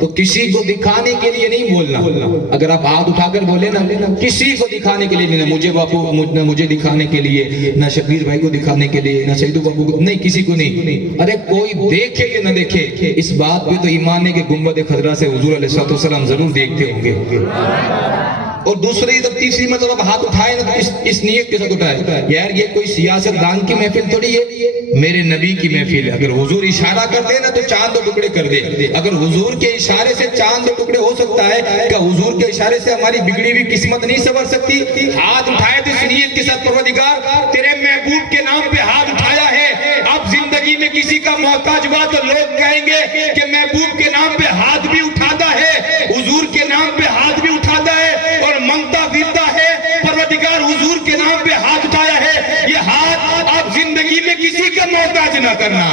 تو کسی کو دکھانے کے لیے نہیں بولنا. اگر آپ ہاتھ اٹھا کر بولے نا کسی کو دکھانے کے لیے نہیں, مجھے باپو نہ مجھے دکھانے کے لیے, نہ شبیر بھائی کو دکھانے کے لیے, نہ سیدو باپو کو, نہیں کسی کو نہیں. ارے کوئی دیکھے یا نہ دیکھے, اس بات پہ تو ایمان ہے کہ گنبد خضرا سے حضور علیہ السلام ضرور دیکھتے ہوں گے. اور دوسری جب تیسری مرتبہ آپ ہاتھ اٹھائے نا تو اس نیت کے ساتھ اٹھائے, یار یہ کوئی سیاست دان کی محفل تھوڑی ہے, میرے نبی کی محفل ہے. اگر حضور اشارہ کر دے نا تو چاند دو ٹکڑے کر دے. اگر حضور کے اشارے سے چاند دو ٹکڑے ہو سکتا ہے, کیا حضور کے اشارے سے ہماری بگڑی ہوئی قسمت نہیں سنور سکتی؟ ہاتھ اٹھائے تو اس نیت کے ساتھ, پروردگار تیرے محبوب کے نام پہ ہاتھ اٹھایا ہے, اب زندگی میں کسی کا محتاج ہوا تو لوگ کہیں گے کہ محبوب کے نام پہ ہاتھ بھی اٹھاتا ہے, حضور کے نام پہ ہاتھ بھی اٹھاتا ہے اور منگتا پھرتا ہے. پروردگار حضور کے نام پہ ہاتھ اٹھایا ہے, یہ ہاتھ اب زندگی میں کسی کا محتاج نہ کرنا.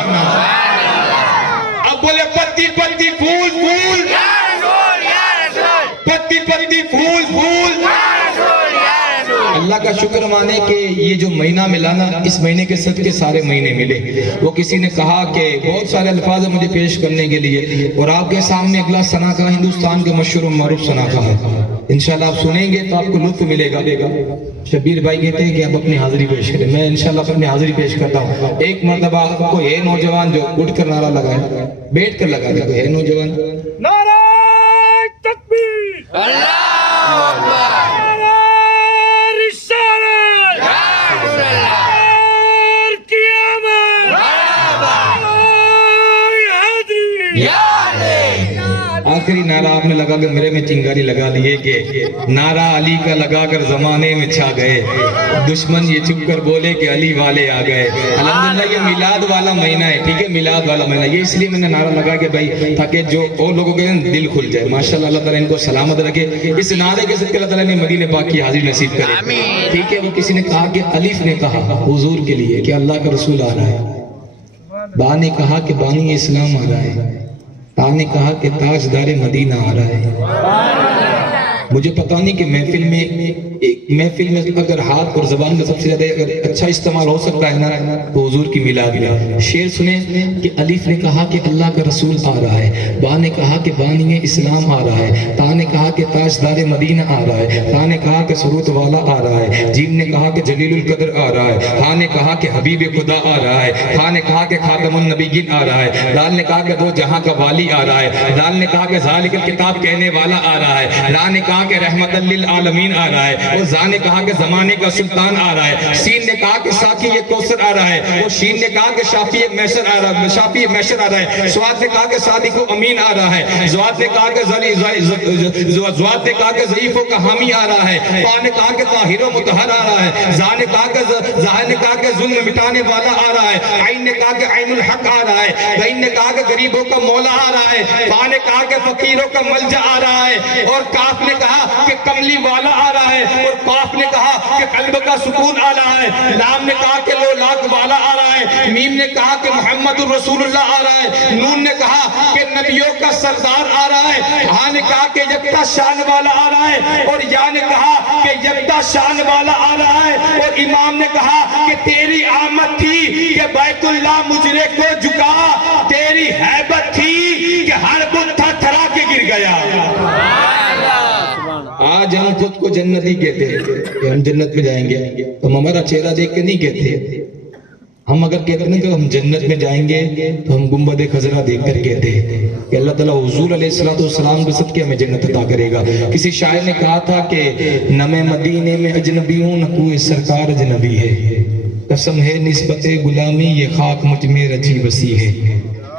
اب بولے پتی پتی پھول پھول, پتی پتی پھول پھول. اللہ کا شکر مانے کہ یہ جو مہینہ ملا نا, اس مہینے کے صدقے سارے مہینے ملے. وہ کسی نے کہا کہ بہت سارے الفاظ مجھے پیش کرنے کے لیے, اور آپ کے سامنے اگلا ثنا کا ہندوستان کے مشہور و معروف ثنا کا ہے. انشاءاللہ آپ سنیں گے تو آپ کو لطف ملے گا. شبیر بھائی کہتے ہیں کہ آپ اپنی حاضری پیش کریں. میں انشاءاللہ اپنی حاضری پیش کرتا ہوں. ایک مرتبہ کوئی ہے نوجوان جو اٹھ کر نعرہ لگائے, بیٹھ کر لگائے, کوئی ہے نوجوان؟ نعرہ تکبیر, اللہ اکبر, آخری نعرہ آپ نے لگا کر میرے میں چنگاری لگا لیے کہ نعرہ علی کا لگا کر زمانے میں چھا گئے, دشمن یہ چپ کر بولے کہ علی والے آ گئے. الحمدللہ یہ میلاد والا مہینہ ہے, ٹھیک ہے, میلاد والا مہینہ. یہ اس لیے میں نے نعرہ لگا کہ بھائی تاکہ جو اور لوگوں کے دل کھل جائے. ماشاءاللہ اللہ تعالیٰ ان کو سلامت رکھے. اس نعرے کے صدقے اللہ تعالیٰ نے مدینہ پاک کی حاضری نصیب کرے, ٹھیک ہے. وہ کسی نے کہا کہ الف نے کہا حضور کے لیے کہ اللہ کا رسول آ رہا ہے, با نے کہا کہ بانی اسلام آ رہا ہے, تا نے کہا کہ تاجدار مدینہ آ رہا ہے. مجھے پتا نہیں کہ محفل میں اگر ہاتھ اور زبان کا سب سے زیادہ اگر اچھا استعمال ہو سکتا ہے نا تو حضور کی میلاد ہے. شعر سنیں کہ الف نے کہا کہ اللہ کا رسول آ رہا ہے, با نے کہا کہ بانی اسلام آ رہا ہے, تا نے کہا کہ تاجدار مدینہ آ رہا ہے, تا نے کہا کہ سرود والا آ رہا ہے, جیم نے کہا کہ جلیل القدر آ رہا ہے, ہاں نے کہا کہ حبیب خدا آ رہا ہے, ہاں نے کہا کہ خاتم النبیین آ رہا ہے, دال نے کہا کہ وہ جہاں کا والی آ رہا ہے, دال نے کہا کہ ذالک الکتاب کہنے والا آ رہا ہے, لا نے کہا کہ رحمت للعالمین آ رہا ہے, اور زا نے کہا کہ زمانے کا سلطان آ رہا ہے, سین نے کہا کہ ساقی یہ کوثر آ رہا ہے, اور شین نے کہا کہ شافی محشر آ رہا ہے, شافی محشر آ رہا ہے, سواد نے کہا کہ صادق و امین آ رہا ہے, زواد نے کہا کہ زواد نے کہا کہ ضعیف و کا حامی آ رہا ہے, طا نے کہا کہ طاہر و مطہر آ رہا ہے, زا نے کہا کہ ظاہر نے کہا کہ ظلم مٹانے والا آ رہا ہے, عین نے کہا کہ عین الحق آ رہا ہے, غین نے کہا کہ غریبوں کا مولا آ رہا ہے, فا نے کہا کہ فقیروں کا ملجا آ رہا ہے, اور کاف نے کہا کہ کملی والا آ رہا ہے, اور قاف نے کہا کہ قلب کا سکون آ رہا ہے, لام نے کہا کہ لولاک والا آ رہا ہے, میم نے کہا کہ محمد الرسول اللہ آ رہا ہے, نون نے کہا کہ نبیوں کا سردار آ رہا ہے, ہاں نے کہا کہ یکتا شان والا آ رہا ہے, اور یا نے کہا کہ یکتا شان والا آ رہا ہے, اور امام نے کہا کہ تیری آمد تھی کہ بیت اللہ مجرے کو جھکا, تیری ہیبت تھی کہ ہر بت تھا تھرا کے گر گیا. آج ہم خود کو جنتی کہتے ہیں کہ ہم جنت میں جائیں گے, ہم ہمارا چہرہ دیکھ کے نہیں کہتے. ہم اگر کہتے ہیں کہ ہم جنت میں جائیں گے تو ہم گنبد خضرا دیکھ کر کہتے ہیں کہ اللہ تعالیٰ حضور علیہ السلام کے صدقے ہمیں جنت عطا کرے گا. کسی شاعر نے کہا تھا کہ نہ میں مدینے میں اجنبی ہوں نہ کوئی سرکار اجنبی ہے, قسم ہے نسبت غلامی یہ خاک مجھ میں رچی بسی ہے.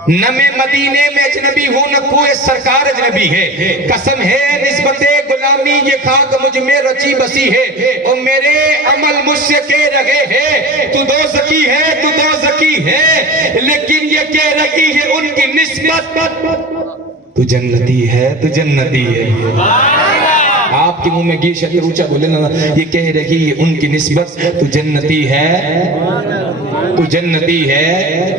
نہ میں مدینے میں اجنبی ہوں نہ کوئی سرکار اجنبی ہے, قسم ہے نسبت غلامی یہ خاک مجھ میں رچی بسی ہے, اور میرے عمل مجھ سے کہہ رہے ہیں تو دوزخی ہے تو دوزخی ہے, لیکن یہ کہہ رہی ہے ان کی نسبت تو جنتی ہے تو جنتی ہے. آپ کے منہ میں گیر شکر اونچا بولے نا, یہ کہہ رہی ہے ان کی نسبت تو جنتی ہے تو جنتی ہے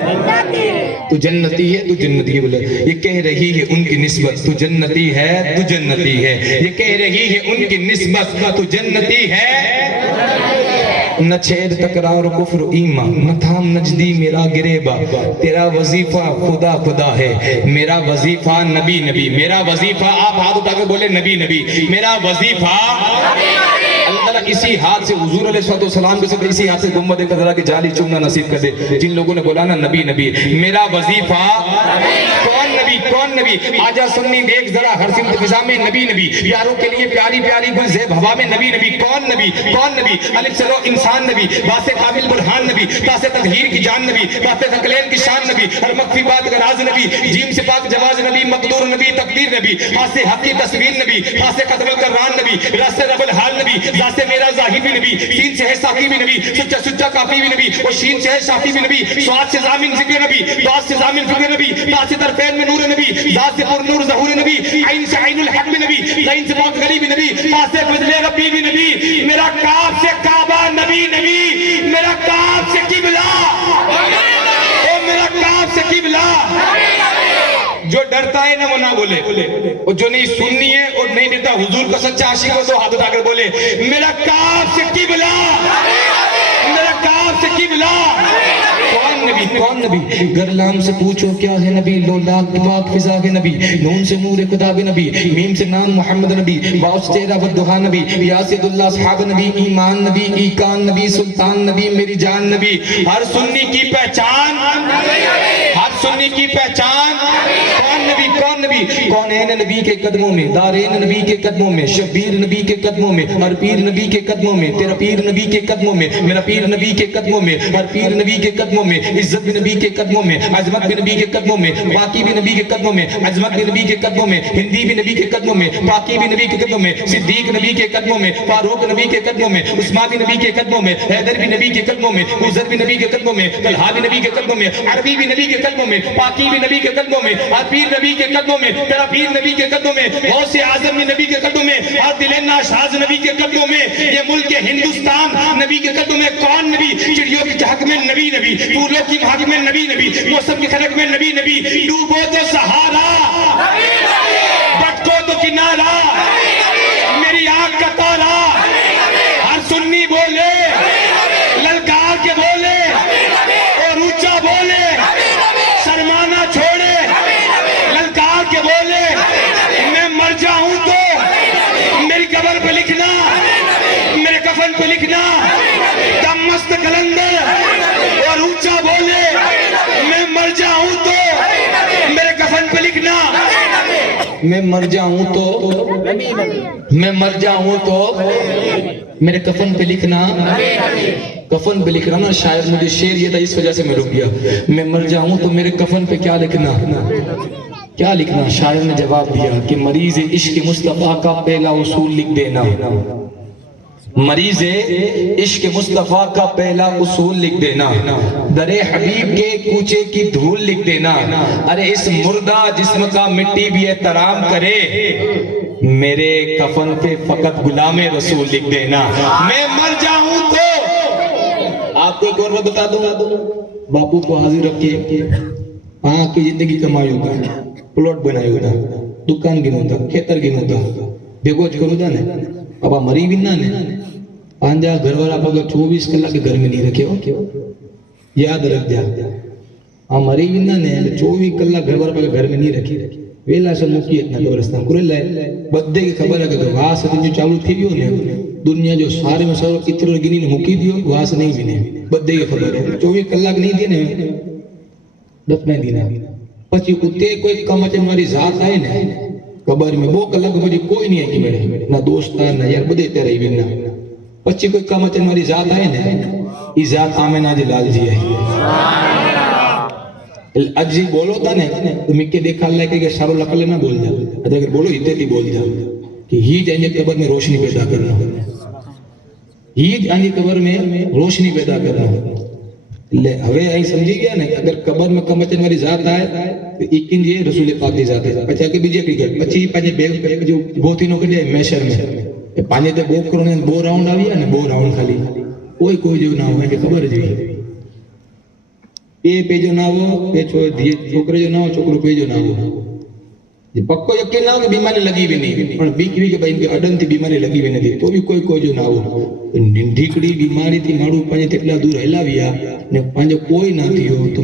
تو جنتی ہے تو جنتی ہے. بولے یہ کہہ رہی ہے ان کی نسبت تو جنتی ہے تو جنتی ہے, یہ کہہ رہی ہے ان کی نسبت تو جنتی ہے. نہ چھید تکرار و کفر و ایمان، نہ تھام نجدی میرا گریبا، تیرا وظیفہ خدا خدا ہے، میرا وظیفہ نبی نبی، میرا وظیفہ، آپ ہاتھ اٹھا کے بولے نبی نبی، میرا وظیفہ اللہ تعالیٰ اسی ہاتھ سے حضور علیہ السلام کے ساتھ اسی ہاتھ سے گنبد خضرا کی جالی چومنا نصیب کر دے جن لوگوں نے بولا نا نبی نبی، میرا وظیفہ کون نبی کون نبی، آجا سنی دیکھ ذرا ہر سمت فضا میں نبی نبی، پیاروں کے لیے پیاری پیاری گل زیب ہوا میں نبی نبی، کون نبی کون نبی، الف چلو انسان نبی، باسے قابل برہان نبی، باسے تطہیر کی جان نبی، باسے تقلین کی شان نبی، ہر مخفی بات کا راز نبی، جیم سے پاک جواز نبی، مقدور نبی، تقدیر نبی، باسے حق کی تصویر نبی، باسے قدر القرآن نبی، راستے رب الحال نبی، ذاسے میرا ظاہر بھی نبی، سین سے ہے ساقی بھی نبی، سچا سچا کافی بھی نبی، اور شین سے ہے شافی بھی نبی، سواد سے ضامن ذکر نبی، دعا سے ضامن فکر نبی، دعا سے طرفین میں نور نبی، ذات سے پر نور ظہور نبی، عین سے عین الحق بھی نبی، لین سے پاک غلی بھی نبی، پاس سے فضل ربی بھی نبی، میرا کعب سے کعبہ نبی نبی، میرا کعب سے قبلہ، او میرا کعب سے قبلہ، جو ڈرتا ہے نا وہ نہ بولے، اور جو نہیں سننی ہے اور نہیں دیتا حضور کا سچا عاشق ہو تو ہاتھ اٹھا کر بولے میرا کعب سے قبلہ، میرا کعب سے قبلہ، کون نبی کون نبی، گر لام سے پوچھو کیا ہے نبی، لو لاکھ پاک فضا کے نبی، نون سے نور خدا کے نبی، میم سے نام محمد نبی، واو سے تیرا ودہا نبی، یا سید اللہ اصحاب نبی، ایمان نبی، ایکان نبی، سلطان نبی، میری جان نبی، ہر سنی کی پہچان، ہر سنی کی پہچان، کون نبی کون نبی، کونین نبی کے قدموں میں، دارین نبی کے قدموں میں، شبیر نبی کے قدموں میں، ہر پیر نبی کے قدموں میں، تیرا پیر نبی کے قدموں میں، میرا پیر نبی کے قدموں میں، ہر پیر نبی کے قدموں میں، عزت بھی نبی کے قدموں میں، عظمت بھی نبی کے قدموں میں، باقی بھی نبی کے قدموں میں، عظمت بھی نبی کے قدموں میں، ہندی بھی نبی کے قدموں میں، باقی بھی نبی کے قدموں میں، صدیق نبی کے قدموں میں، فاروق نبی کے قدموں میں، عثمان بھی نبی کے قدموں میں، حیدر بھی نبی کے قدموں میں، عزت بھی نبی کے قدموں میں، طلحہ بھی نبی کے قدموں میں، عربی بھی نبی کے قدموں میں، باقی بھی نبی کے قدموں میں، ہر پیر نبی کے قدموں میں، تیرا پیر نبی کے قدموں میں، غوث اعظم بھی نبی کے قدموں میں، اور دل ناشاز نبی کے قدموں میں، یہ ملک ہندوستان نبی کے قدموں میں، کون نبی، چڑیوں کی چہک میں نبی نبی، پھولوں کی مہک میں نبی نبی، موسم کی خلق میں نبی نبی، ڈوبو تو سہارا، بھٹکو تو کنارا، میری آنکھ کا تارا، ہر سنی بولے، للکار کے بولے، اور اونچا بولے، شرمانا چھوڑے، للکار کے بولے، میں مر جاؤں تو میری قبر پہ لکھنا، میرے کفن پہ لکھنا، دم مست کلندر، اور اونچا بولے، میں مر جاؤں تو میرے کفن پہ لکھنا، میں مر جاؤں تو میں مر جاؤں تو میرے کفن پہ لکھنا، کفن پہ لکھ رہا نا شاید مجھے شعر یہ تھا اس وجہ سے میں رک گیا، میں مر جاؤں تو میرے کفن پہ کیا لکھنا، کیا لکھنا، شاعر نے جواب دیا کہ مریض عشق مصطفیٰ کا پہلا اصول لکھ دینا، مریض عشق مصطفیٰ کا پہلا اصول لکھ دینا، در حبیب کے کوچے کی دھول لکھ دینا، ارے اس مردہ جسم کا مٹی بھی احترام کرے، میرے کفن پہ فقط غلام رسول لکھ دینا، میں مر جاؤں تو، آپ کو ایک اور بتا دوں، باپو کو حاضر رکھیے، آپ کی زندگی کمائی ہوگا، پلاٹ بنائی ہوگا، دکان گنو تھا، کھیتر گنو تھا، بیگوچ کرو تھا نے، ابا مری بھی نہ نے، پانجا گھر والا پاگا 24 کلاک کے گھر میں نہیں رکھے ہو، یاد رکھ جا، مری بھی نہ نے، 24 کلاک گھر والا پاگا گھر میں نہیں رکھے، ویلا سے موکی اتنا قبرستان کرے لائے، بدے کی خبر ہے کہ وہاں سے جو چالو تھی بھی ہونے، دنیا جو سارے میں سارے اتر گنی نے موکی دیو، وہاں سے نہیں بھی نہیں، بدے کی خبر ہے، 24 کلاک نہیں دینے، دفنے دینا، پچی کتے کوئی کمچن والی ذات آئے نا، قبر میں وہ کلک مجھے کوئی نہیں ہے کہ میرے نہ دوستا نہ یار بدے تیرے ہی بننا، پچی کوئی کمچن والی ذات آئے نا، یہ ذات آمینہ جلال جی ہے، اجی بولو تا نے تو مکے دیکھا اللہ کہ شارو لکلے نہ بول جا، اگر بولو ہی تیتی بول جا کہ ہی جائیں قبر میں روشنی پیدا کرنا، ہی جائیں قبر میں روشنی پیدا کرنا، لے ہوئے آئی سمجھی گیا نا، اگر قبر میں کمچن والی ذات آئے تو ایکن یہ رسول پاک دی ذات ہے، اچھا کہ بیجے کی گئے، پچھی پانچے بیگ جو بہتینوں کے لئے میشر میں، پانچے تے بوک کرونے بو راؤنڈ آویا نا، بو راؤنڈ خالی، کوئی جو نہ ہو ہے کہ خبر جو ہے، پے جو نہ ہو، پے چھوکرے جو نہ ہو، چھوکرو پے جو نہ ہو، પક્કો યકીન ના હો કે બીમારી લગી બી નહીં, પણ બીક બી કે ભાઈ ઇનકે અડનથી બીમારી લગી બી નથી, તો બી કોઈ જો ના હો ઢીકડી બીમારીથી મારું પાંજે તેટલા દૂર હલાવ્યા ને પાંજો કોઈ ના થયો તો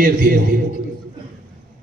કેર થયો,